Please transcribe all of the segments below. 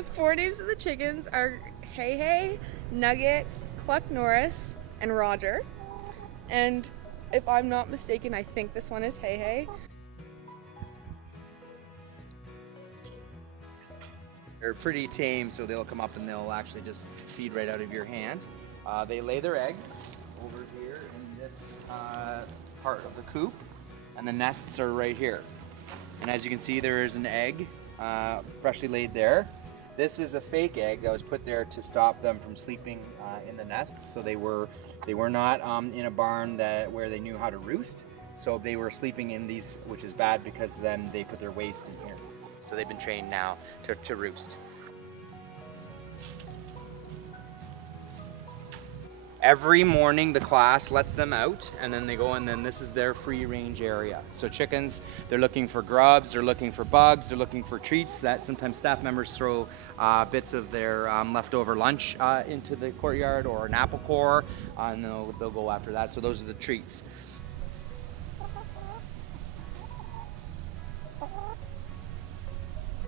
The 4 names of the chickens are Hey Hey, Nugget, Cluck Norris, and Roger. And if I'm not mistaken, I think this one is Hey Hey. They're pretty tame, so they'll come up and they'll actually just feed right out of your hand. They lay their eggs over here in this part of the coop, and the nests are right here. And as you can see, there is an egg freshly laid there. This is a fake egg that was put there to stop them from sleeping in the nests. So they were not in a barn where they knew how to roost. So they were sleeping in these, which is bad because then they put their waste in here. So they've been trained now to roost. Every morning the class lets them out and then they go, and then this is their free range area. So chickens, they're looking for grubs, they're looking for bugs, they're looking for treats that sometimes staff members throw bits of their leftover lunch into the courtyard, or an apple core, and they'll go after that. So those are the treats.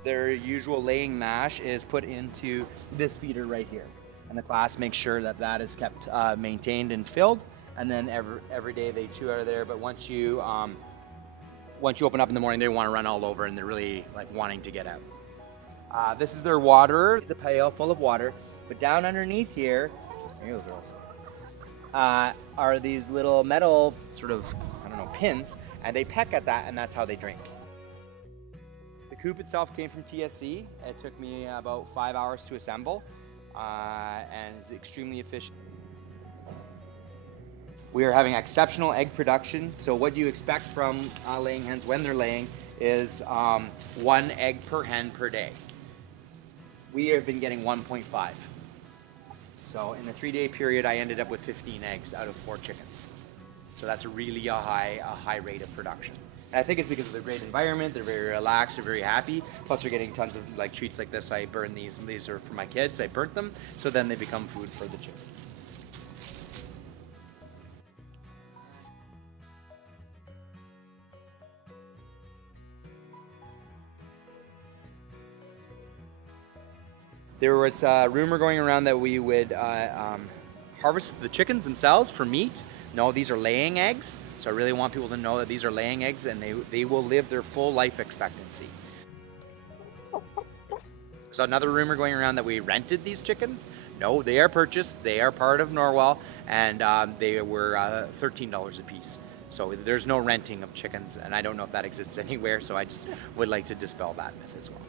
Their usual laying mash is put into this feeder right here. And the class makes sure that that is kept maintained and filled. And then every day they chew out of there. But once you open up in the morning, they want to run all over and they're really like wanting to get out. This is their waterer. It's a pail full of water. But down underneath here, here you go, girls, are these little metal sort of, I don't know, pins. And they peck at that, and that's how they drink. The coop itself came from TSC. It took me about 5 hours to assemble. And it's extremely efficient. We are having exceptional egg production. So what you expect from laying hens when they're laying is 1 egg per hen per day. We have been getting 1.5. So in a 3-day period, I ended up with 15 eggs out of 4 chickens. So that's really a high rate of production. And I think it's because of the great environment. They're very relaxed, they're very happy. Plus they're getting tons of like treats like this. I burn these. These are for my kids. I burnt them, so then they become food for the chickens. There was a rumor going around that we would harvest the chickens themselves for meat. No, these are laying eggs. So I really want people to know that these are laying eggs, and they will live their full life expectancy. So another rumor going around that we rented these chickens. No, they are purchased. They are part of Norwell, and they were $13 a piece. So there's no renting of chickens, and I don't know if that exists anywhere, so I just would like to dispel that myth as well.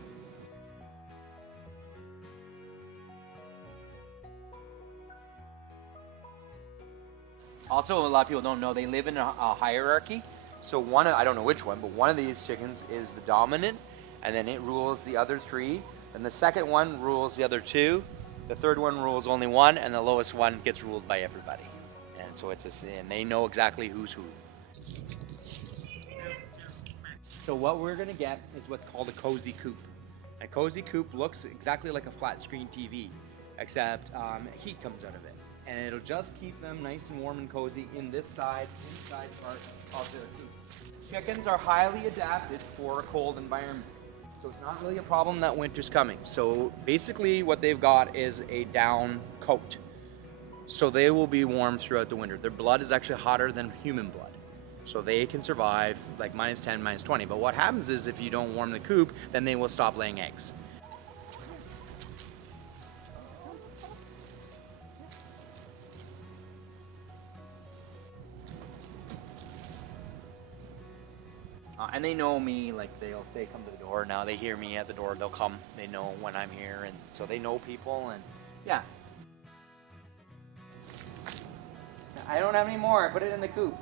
Also, a lot of people don't know, they live in a hierarchy. So I don't know which one, but one of these chickens is the dominant, and then it rules the other 3. And the second one rules the other 2. The third one rules only 1, and the lowest one gets ruled by everybody. And so and they know exactly who's who. So what we're gonna get is what's called a cozy coop. A cozy coop looks exactly like a flat screen TV, except heat comes out of it. And it'll just keep them nice and warm and cozy in this inside part of their coop. Chickens are highly adapted for a cold environment. So it's not really a problem that winter's coming. So basically what they've got is a down coat. So they will be warm throughout the winter. Their blood is actually hotter than human blood. So they can survive like -10, -20. But what happens is if you don't warm the coop, then they will stop laying eggs. And they know me, like they come to the door now. They hear me at the door, they'll come. They know when I'm here, and so they know people, and yeah. I don't have any more. I put it in the coop.